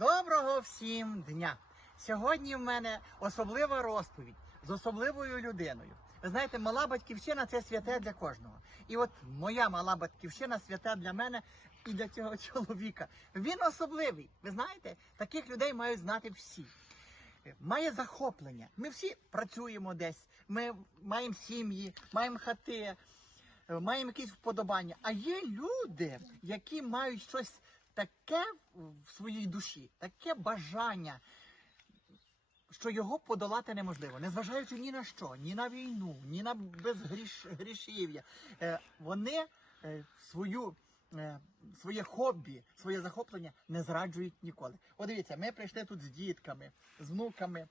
Доброго всім дня! Сьогодні в мене особлива розповідь з особливою людиною. Ви знаєте, мала батьківщина це святе для кожного. І от моя мала батьківщина свята для мене і для цього чоловіка. Він особливий. Ви знаєте, таких людей мають знати всі. Має захоплення. Ми всі працюємо десь, ми маємо сім'ї, маємо хати, маємо якісь вподобання. А є люди, які мають щось таке в своїй душі, таке бажання, що його подолати неможливо, незважаючи ні на що, ні на війну, ні на безгрішів'я. Е, Вони е, свою. е, Своє хобі, своє захоплення не зраджують ніколи. От дивіться, ми прийшли тут з дітками, з внуками,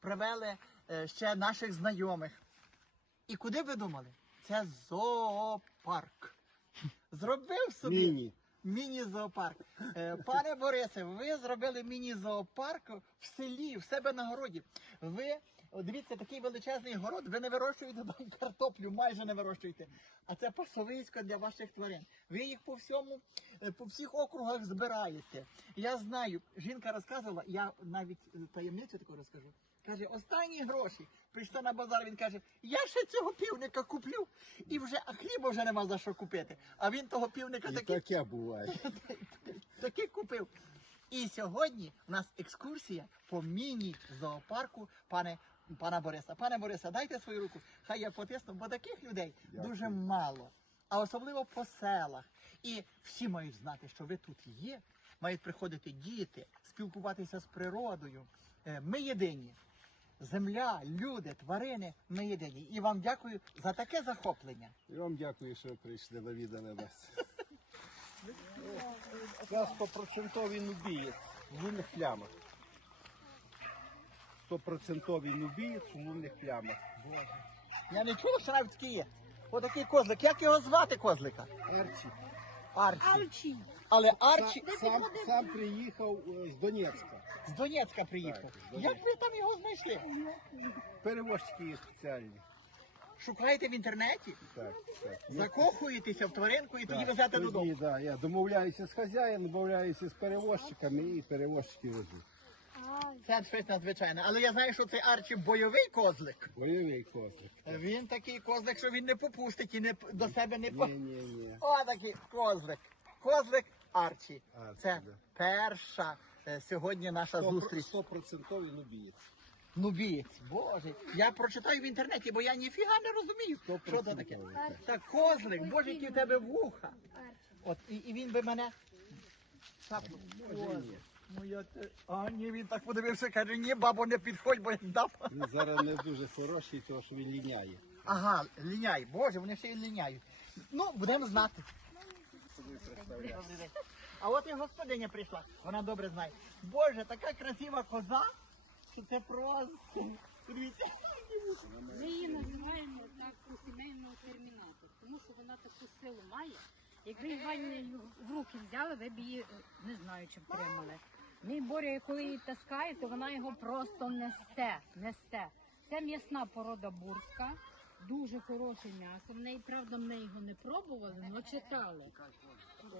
привели ще наших знайомих. І куди ви думали? Це зоопарк. Зробив собі Міні. Міні-зоопарк. Е, Пане Борисе, ви зробили міні-зоопарк в селі, в себе на городі. Ви дивіться, такий величезний город, ви не вирощуєте картоплю, майже не вирощуєте. А це пасовисько для ваших тварин. Ви їх по всьому, е, по всіх округах збираєте. Я знаю, жінка розказувала, я навіть е, таємницю таку розкажу. Каже, останні гроші. Прийшла на базар, він каже, я ще цього півника куплю, і вже а хліба вже нема за що купити. А він того півника І такий таке буває. таки купив. І сьогодні у нас екскурсія по міні-зоопарку пане, пана Бориса. Пане Бориса, дайте свою руку. Хай я потисну, бо таких людей Дякую. дуже мало. А особливо по селах. І всі мають знати, що ви тут є. Мають приходити діти, спілкуватися з природою. Е, Ми єдині. Земля, люди, тварини, ми єдині. І вам дякую за таке захоплення. І вам дякую, що ви прийшли на відане нас. Це стопроцентовий нубієць в лунних плямах. Стопроцентовий нубієць в лунних плямах. Я не чув, що навіть такі є. Отакий козлик. Як його звати козлика? Арчі. Арчі. Арчі. Але Арчі Сам, сам приїхав е, з Донецька. з Донецька приїхав. Так, з Донецька. Як ви там його знайшли? Перевозчики є спеціальні. Шукаєте в інтернеті, Так, так. закохуєтеся в тваринку і тоді везете додому. Да, я домовляюся з хазяїном, домовляюся з перевозчиками і перевозчики везуть. Це щось надзвичайне. Але я знаю, що цей Арчі бойовий козлик. Бойовий козлик. Він такий козлик, що він не попустить і не до себе не по. Ні, ні, ні. О, такий козлик. Козлик Арчі. Арчі, Це да. перша е, сьогодні наша зустріч. Стопроцентовий нубієць. Нубієць, боже. Я прочитаю в інтернеті, бо я ніфіга не розумію, що це таке. так. Козлик, боже, які в тебе вуха. От, і, і він би мене. Шапнув. Може, ні. Ну я те. А ні, він так подивився, каже, ні, бабо, не підходь, бо я дам. Він зараз не дуже хороший, тому що він ліняє. Ага, ліняй. Боже, вони ще й ліняють. Ну, будемо знати. Добрий день. А от і господиня прийшла, вона добре знає. Боже, така красива коза, що це просто. Дивіться. Ми її називаємо так у сімейного термінатор, тому що вона таку силу має. Якби Івані в руки взяли, ви б її е, не знаю, чи втримали. Мій Боря, коли її таскає, то вона його просто несе, несе. Це м'ясна порода бурська, дуже хороше м'ясо. В неї, правда, ми його не пробували, але читали.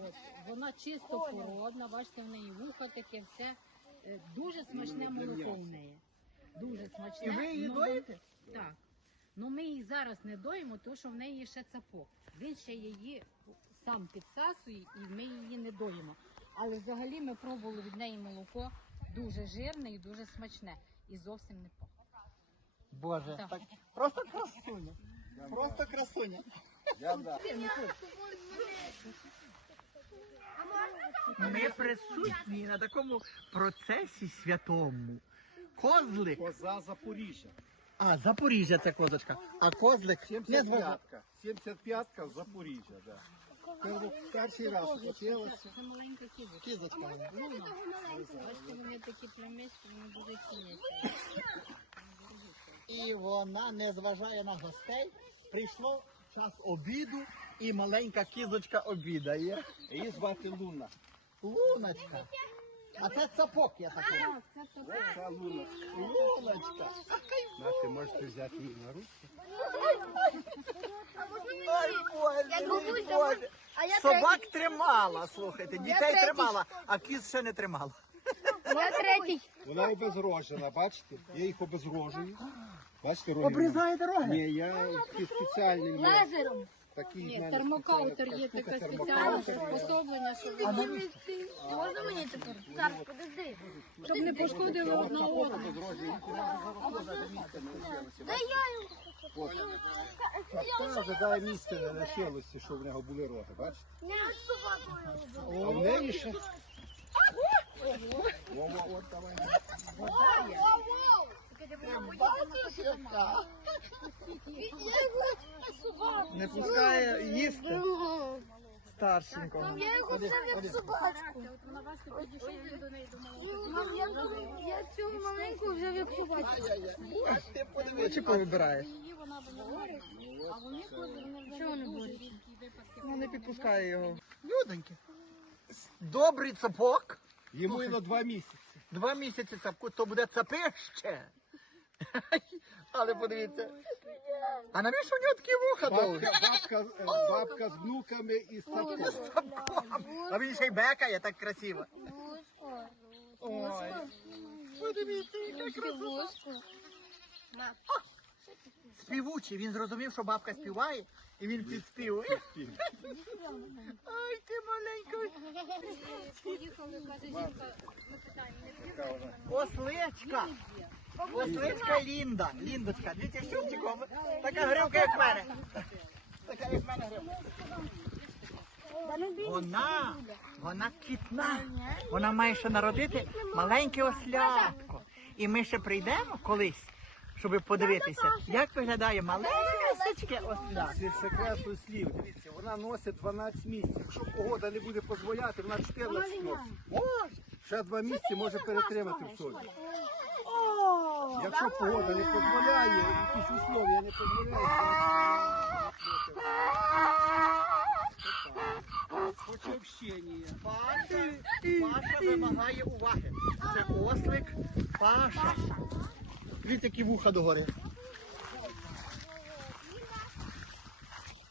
От, вона чисто породна, бачите, в неї вуха таке, все. Е, Дуже смачне молоко в неї. Дуже смачне. І ви її Ну, доїте? Так. Ну ми її зараз не доїмо, тому що в неї ще цапок. Він ще її сам підсасує і ми її не доїмо. Але взагалі ми пробували від неї молоко дуже жирне і дуже смачне. І зовсім не пахне. Боже, Так. так. Просто красуня. Просто красуня. Я да. Ми присутні на такому процесі святому. Козлик. Коза Запоріжжя. А, Запоріжжя це козочка. А козлик не зважає. 75-ка. 75-ка Запоріжжя, да. Перво- Перший раз хотілося. Це маленька кізочка. Кізочка Ну, Луна. Бачите, вони такі плямисті, вони дуже ціняться. І вона не зважає на гостей. Прийшло час обіду, і маленька кізочка обідає. Її звати Луна. Луночка. А це цапок, я такий. Так, це Луна. Луночка. Нати можете взяти її на руки. Ой, Боже, Я Боже. а я Собак тримала, слухайте, дітей третій. тримала, а кіз ще не тримала. Вот третій. Вона обезрожена, бачите? Я їх обезрожую. Бачите, роги? Обрізаєте роги? Ні, я спеціальний. Лазером. Такий Ні, термокаутер є таке спеціальне приспособлення, щоб, А навіщо? Можна мені тепер? Зараз, подожди. щоб не пошкодили одна одну. Да я його. Та задай місце не лишилося, що в нього були роги, бачите? Не А в неї ще. Во-во, от давай. Не пускає їсти старшенького. Я його взяв як собачку. От вона підійшов він до неї думала. Я, цю маленьку взяв як собачку. Ти подивись, повибираєш. Вона говорить, а вони кози, вони вже. Ну підпускає його. Людоньки. Добрий цапок. Йому і на два місяці. Два місяці цапку, то буде цапище. Але подивіться. А навіщо у нього такі вуха довгі? Бабка, бабка, е, бабка з внуками і з. Цапком. А він ще й бекає так красиво. Ой. Подивіться, яка красота. Співучий, він зрозумів, що бабка співає, і він підспівує. Ай, ти маленька. Поїхали, каже жінка, ми питаємо, не п'єш? Осличка. Осличка Лінда. Ліндочка, дивіться, щупчиком. Така гривка, як в мене. Така, як в мене гривка. Вона, вона кітна. Вона має ще народити маленьке ослятко. І ми ще прийдемо колись, щоб подивитися, як виглядає маленьке ослятко. Це секрет слів. Дивіться, вона носить 12 місяців. Якщо погода не буде дозволяти, вона 14 носить. Ще два місяці може перетримати в собі. Якщо погода не дозволяє, якісь условия не дозволяють, общення. Паша, Паша вимагає уваги. Це ослик Паша. Дивіться, які вуха догори.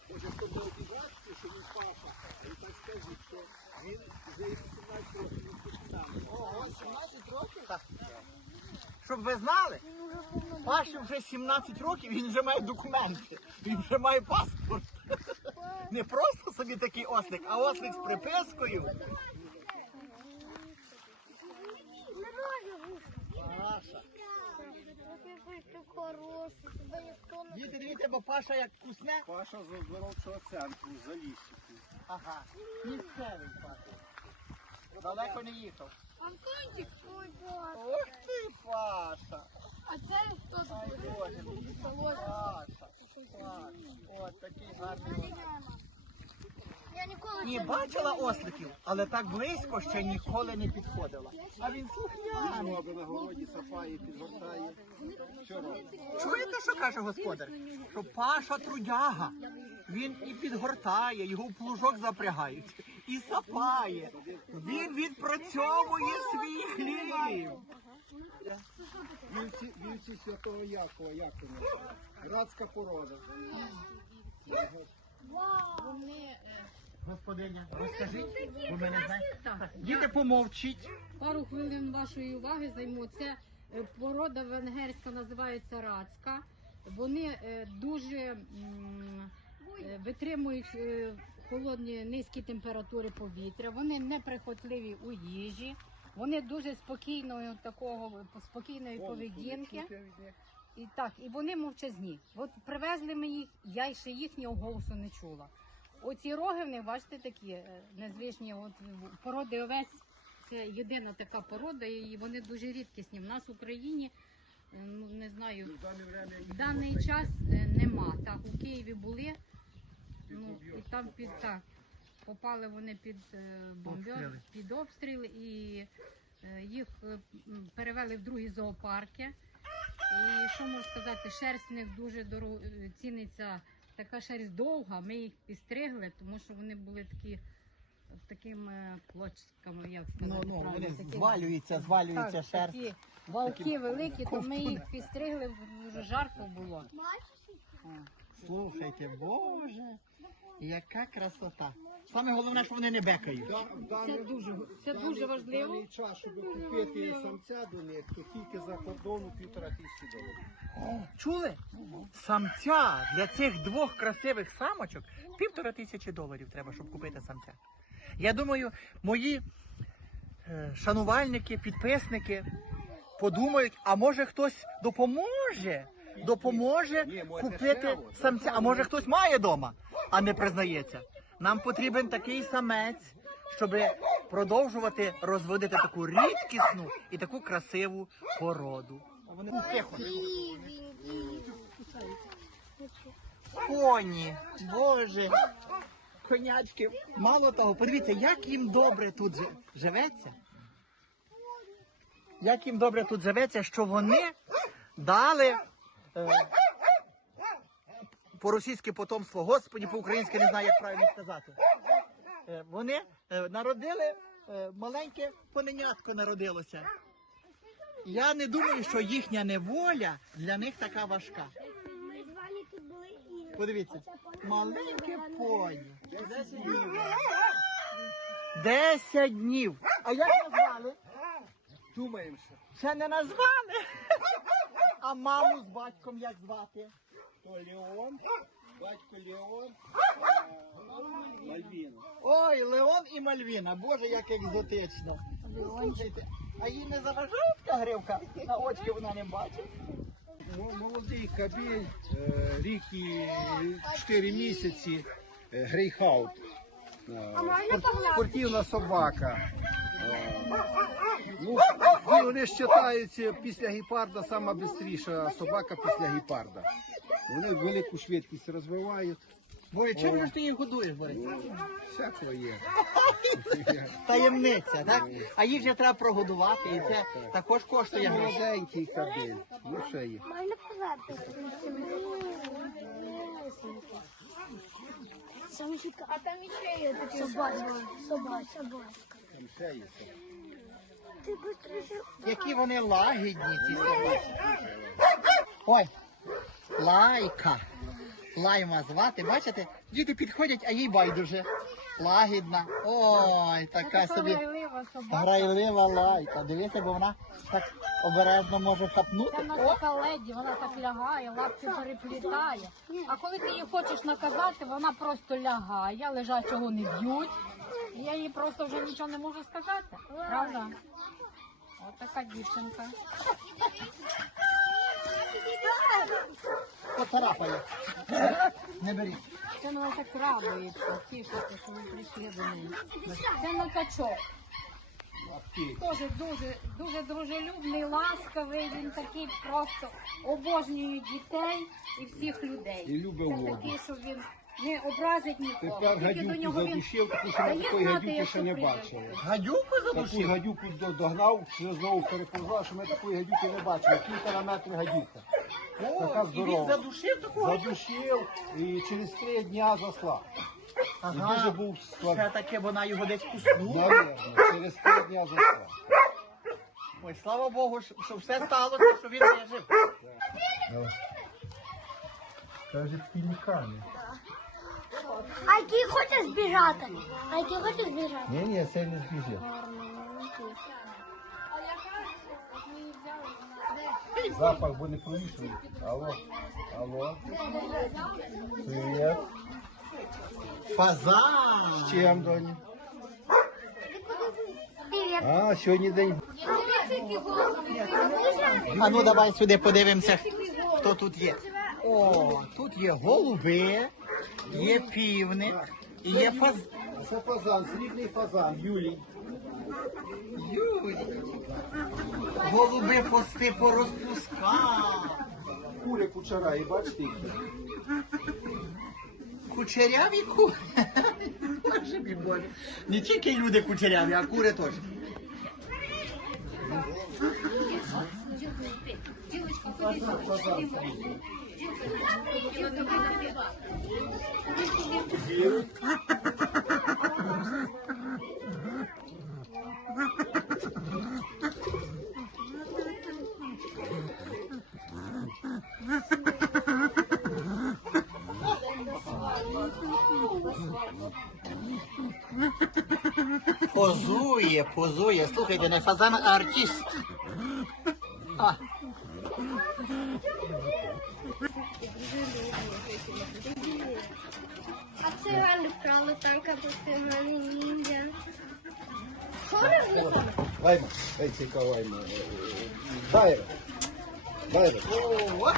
Хоче хто буде обіжатися, що він папа, і так скажіть, що він вже 18 років він починав. Ого, 17 років? Щоб ви знали, Паші вже 17 років, він вже має документи. Він вже має паспорт. Не просто собі такий ослик, а ослик з припискою. Паша. Ти хороший, тебе ніхто не... Діти, дивіться, бо Паша як кусне. Паша з оздоровчого центру, з Заліщики. Ага, місцевий Паша. Далеко не їхав. Антончик? Ой, Боже. Ох ти, Паша. А це хто Ай? Боже. Паша. Паша. От такий гарний Ні, бачила осликів, але так близько ще ніколи не підходила. А він слухняний. Ноги на городі сапає, підгортає. Що робить? Чуєте, що каже господар? Що Паша трудяга. Він і підгортає, його в плужок запрягають, і сапає. Він відпрацьовує свій хліб. Вівці, вівці святого Якова, як? Градська порода. Вони е, Господиня, розкажіть, ви мене знаєте? Діти помовчіть. пару хвилин вашої уваги займу. Це е, порода венгерська називається рацька. Вони е, дуже м, е, витримують холодні низькі температури повітря. Вони неприхотливі у їжі. Вони дуже спокійної такого спокійної поведінки. І так, і вони мовчазні. От привезли ми їх, я ще їхнього голосу не чула. Оці роги в них, бачите, такі е, незвичні от породи овець. Це єдина така порода, і вони дуже рідкісні. В нас в Україні, е, ну не знаю, В время в даний час е, нема. Так, у Києві були, ну і там під так, попали вони під бомбьор, Обстріли. під обстріл і їх перевели в другі зоопарки. І що можу сказати, шерсть в них дуже дорого ціниться. Така шерсть довга. Ми їх підстригли, тому що вони були такі з такими клочками, як сказати, Ну, ну, правильно, вони такі- звалюються, звалюється так, шерсть. такі валки великі, то ми їх підстригли, дуже жарко було. Слухайте, Боже. Яка красота. Саме головне, що вони не бекають. Це дуже, це дуже важливо. час, щоб купити самця до них, то тільки за кордону півтора тисячі доларів. Чули? Самця для цих двох красивих самочок півтора тисячі доларів треба, щоб купити самця. Я думаю, мої е, шанувальники, підписники подумають, а може хтось допоможе? Допоможе купити самця. А може хтось має вдома, а не признається. Нам потрібен такий самець, щоб продовжувати розводити таку рідкісну і таку красиву породу. Вони тихо. Коні, боже, конячки. Мало того, подивіться, як їм добре тут живеться. Як їм добре тут живеться, що вони дали е, по-російськи потомство, господі, по-українськи не знаю, як правильно сказати. Е, вони е, народили е, маленьке поненятко народилося. Я не думаю, що їхня неволя для них така важка. Ми з вами тут були і Подивіться, маленьке поні. Десять днів. Десять днів. А як назвали? Думаємо, що Ще не назвали. А маму з батьком як звати? то Леон, батько Леон, Мальвіна. Ой, Леон і Мальвіна. Боже, як екзотично. Слухайте, а їй не заважає така гривка? На очки вона не бачить. Мо- Молодий кабель, е, рік і 4 місяці, е, грейхаут. Е, Спортивна собака. Е, Ну, вони вважаються після гепарда найбільша собака після гепарда. Вони велику швидкість розвивають. Боже, чим же ж ти її годуєш, Борис? Всякого є. Таємниця, так? А їх же треба прогодувати, і це також коштує гроші. Молоденький кабель. Ну ще є. можна. А там ще є такі собачка. Собачка. Там ще є. Які вони лагідні, ці собаки. Ой, лайка. Лайма звати, бачите? Діти підходять, а їй байдуже. Лагідна. Ой, така собі Грайлива лайка. Дивіться, бо вона так обережно може хапнути. Це вона така леді, вона так лягає, лапки переплітає. А коли ти її хочеш наказати, вона просто лягає, лежачого не б'ють. Я їй просто вже нічого не можу сказати. Правда? От така дівчинка. Поцарапає. Не беріть. Це ну так радується, тішиться, що ви прийшли до неї. Це накачок. Теж дуже, дуже дружелюбний, ласкавий, він такий просто обожнює дітей і всіх людей. І любить Це воду. такий, що він не образить нікого. Тепер Тільки до гадюку нього він задушив, тому що ми дає такої знати, гадюки якщо ще не прийде. бачили. Гадюку Таку задушив? гадюку до- догнав, що знову переповзав, що ми такої гадюки не бачили. Півтора метри гадюка. така О, і він здорова. задушив таку? Задушив і через три дня заслав. І дуже Ага, був все таки вона його десь куснула. Наверно, через три дня заслав. Ой, слава Богу, що що все сталося, що він вижив. Каже, пелікани. А який хоче збіжати? А який хоче збіжати? Ні, ні, це не збіжить. Запах буде повішений. Алло, алло. Привіт. Фазан! Чим, доні? Привіт. А, сьогодні день. А ну давай сюди подивимося, хто тут є. О, тут є голуби, є півник і є фаз. Це фазан, срібний фазан, Юлій. Юрій. Голуби хвости порозпускав. Кури кучараї, бачите? їх? Кучеряві кури. Не тільки люди кучеряві, а кури теж. Фазан, фазан. срібний. Позує, позує. Слухайте, не фазан, а артист. Цигани ніндзя. Внесли? Лайма, дай цікава лайма. Дайра. Дайра. О,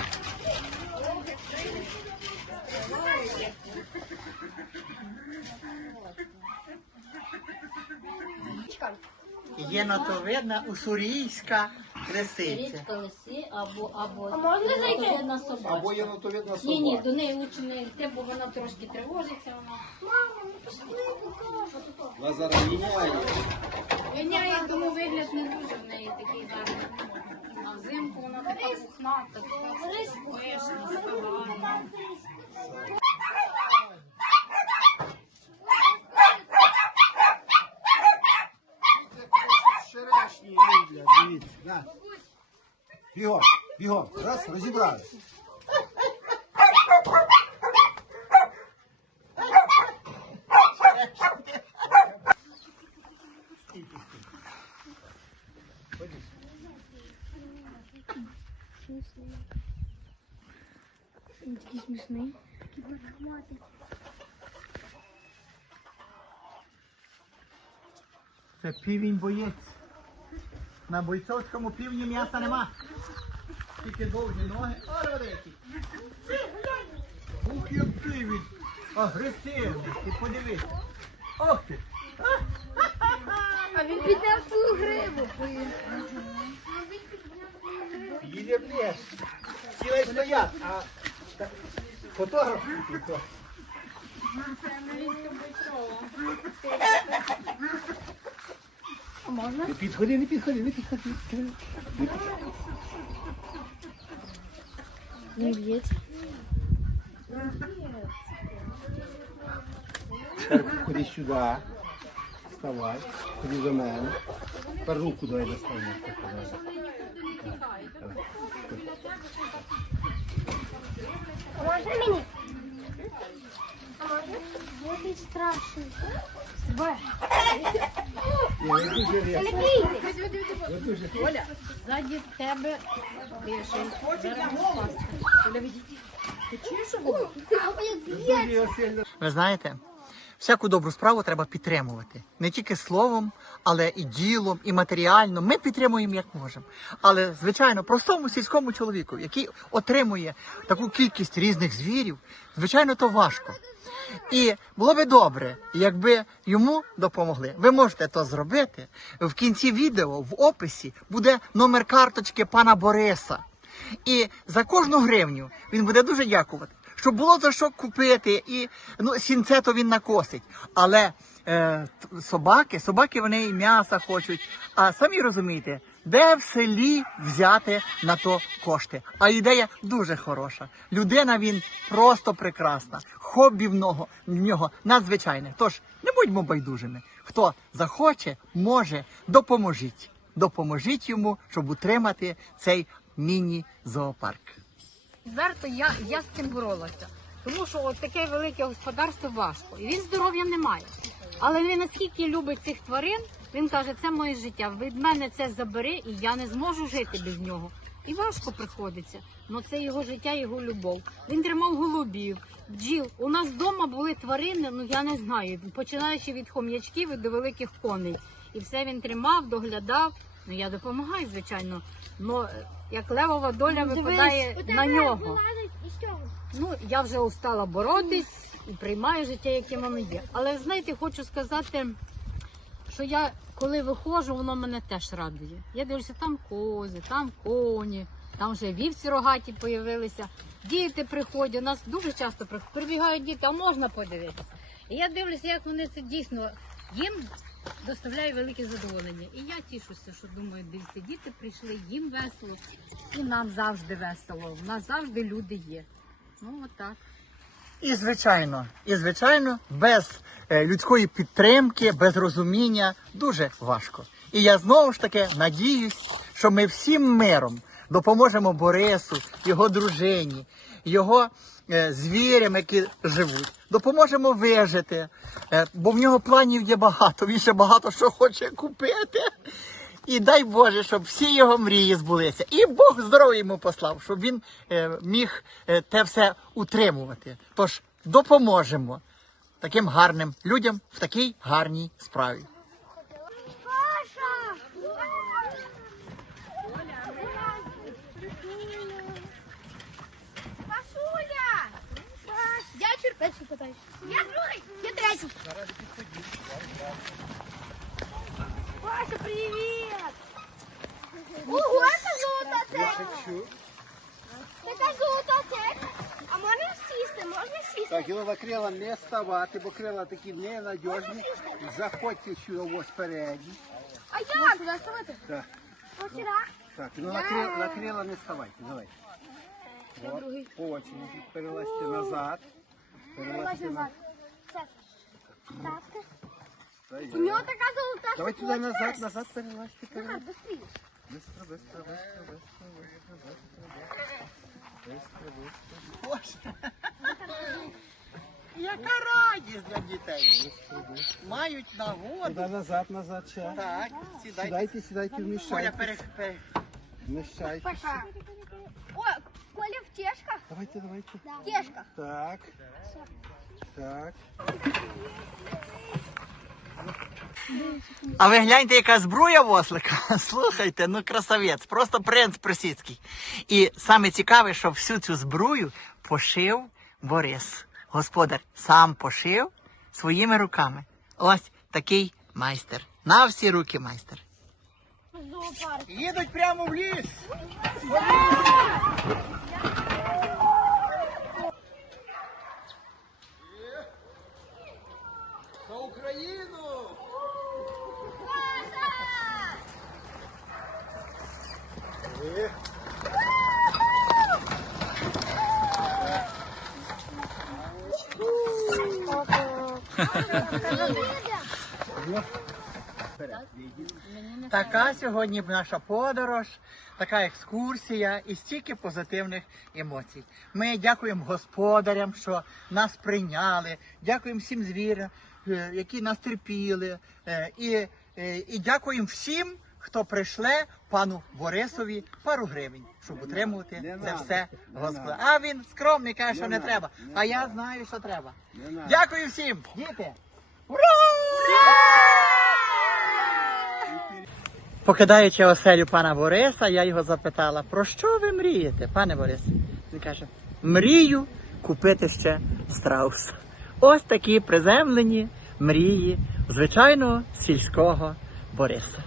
Єнотовидна уссурійська лисиця. Річка лиси або або А можна зайти? єнотовидна собака. Або є собака. Ні, ні, до неї лучше не йти, бо вона трошки тривожиться. Вона Мама, ну пішли, покажу. Вона зараз міняє. виняє, тому вигляд не дуже в неї такий гарний. А взимку вона така пухната, така пишна, стала. Вчорашній Індія, дивіться. На. Бігом, бігом. Раз, розібрали. Такий смішний. Такий башматий. Це півень боєць. На бойцовському півні м'яса нема. Тільки довгі ноги. Ой, великий. Ух, як півень. Агресивний. Ти подивися. Ох ти. А він підняв свою гриву. Їде п'єш. Цілий стоять, а та- фотограф. Тут. Не підходи, не підходи, не підходи. Не б'ється. Ходи сюди. Вставай. Ходи до мене. Тепер руку давай достанемо. А можна мені? А можна? Який страшний. Бе. Не дуже різко. Не дуже Оля, ззаді тебе більше. Ти чуєш, що було? Дуже сильно. Ви знаєте, всяку добру справу треба підтримувати. Не тільки словом, але і ділом, і матеріально. Ми підтримуємо як можемо. Але, звичайно, простому сільському чоловіку, який отримує таку кількість різних звірів, звичайно, то важко. І було би добре, якби йому допомогли. Ви можете то зробити. В кінці відео, в описі, буде номер карточки пана Бориса. І за кожну гривню він буде дуже дякувати, щоб було за що купити, і ну, сінце то він накосить. Але е, собаки, собаки вони і м'яса хочуть. А самі розумієте, де в селі взяти на то кошти. А ідея дуже хороша. Людина він просто прекрасна. Хобі в нього, в нього надзвичайне. Тож не будьмо байдужими. Хто захоче, може, допоможіть. Допоможіть йому, щоб утримати цей міні-зоопарк. Відверто я, я з цим боролася. Тому що от таке велике господарство важко. І він здоров'я не має. Але він наскільки любить цих тварин, він каже, це моє життя. Від мене це забери, і я не зможу жити без нього. І важко приходиться. Ну це його життя, його любов. Він тримав голубів, бджіл. У нас вдома були тварини, ну я не знаю, починаючи від хом'ячків і до великих коней. І все він тримав, доглядав. Ну я допомагаю, звичайно. Но е, як левова доля випадає на нього. Ну, я вже устала боротись і приймаю життя, яке воно є. Але знаєте, хочу сказати, що я коли виходжу, воно мене теж радує. Я дивлюся, там кози, там коні, там вже вівці рогаті появилися. Діти приходять, у нас дуже часто прибігають діти, а можна подивитися. І я дивлюся, як вони це дійсно їм доставляє велике задоволення. І я тішуся, що думаю, дивіться, діти прийшли, їм весело, і нам завжди весело. У нас завжди люди є. Ну, отак. І звичайно, і звичайно, без е, людської підтримки, без розуміння дуже важко. І я знову ж таки надіюсь, що ми всім миром допоможемо Борису, його дружині, його е, звірям, які живуть. Допоможемо вижити. Е, Бо в нього планів є багато, він ще багато що хоче купити. І дай Боже, щоб всі його мрії збулися. І Бог здоров'я йому послав, щоб він е, міг е, те все утримувати. Тож допоможемо таким гарним людям в такій гарній справі. Я чер перший питаюсь. Я другий, я третій. Паша, привіт! Ого, це золота цепь! Така золота цепь. А можна сісти, можна сісти? Так, його на крила не ставати, бо крила такі ненадіжні. Заходьте сюди ось спереді. А як туди ставити? Так, Посіра. так, ну на крила, на крила не ставайте, давай. От, по очереді. Перелазьте назад. Перелазьте назад. У нього така золота Давай туди назад, назад перелазьте, перелазьте. Назад, быстрее. Быстро, быстро, быстро, быстро, быстро, быстро. Быстро, быстро. Яка радість для дітей! Мають Туди нагоду. назад, назад, ще. Так, сідайте. Сідайте, сідайте, Коля, вміщайте. пере, пере, Вміщайте. Паша. О, Коля в тешках? Давайте, давайте. В тешках. Так. Так. А ви гляньте, яка збруя в ослика. Слухайте, ну красавець, просто принц Просіцький. І саме цікаве, що всю цю збрую пошив Борис. Господар сам пошив своїми руками. Ось такий майстер. На всі руки майстер. Зоопарк. Їдуть прямо в ліс. За Україну! Така сьогодні наша подорож, така екскурсія і стільки позитивних емоцій. Ми дякуємо господарям, що нас прийняли, дякуємо всім звірям, е, які нас терпіли, е, і, е, і дякуємо всім, хто прийшле пану Борисові пару гривень, щоб утримувати Не це надо, все господа. А він скромний каже, що Не не треба. не А я знаю, що треба. Не. Дякую всім, діти! Ура! Покидаючи оселю пана Бориса, я його запитала, про що ви мрієте, пане Борис? Він каже: мрію купити ще страус. Ось такі приземлені мрії звичайного сільського Бориса.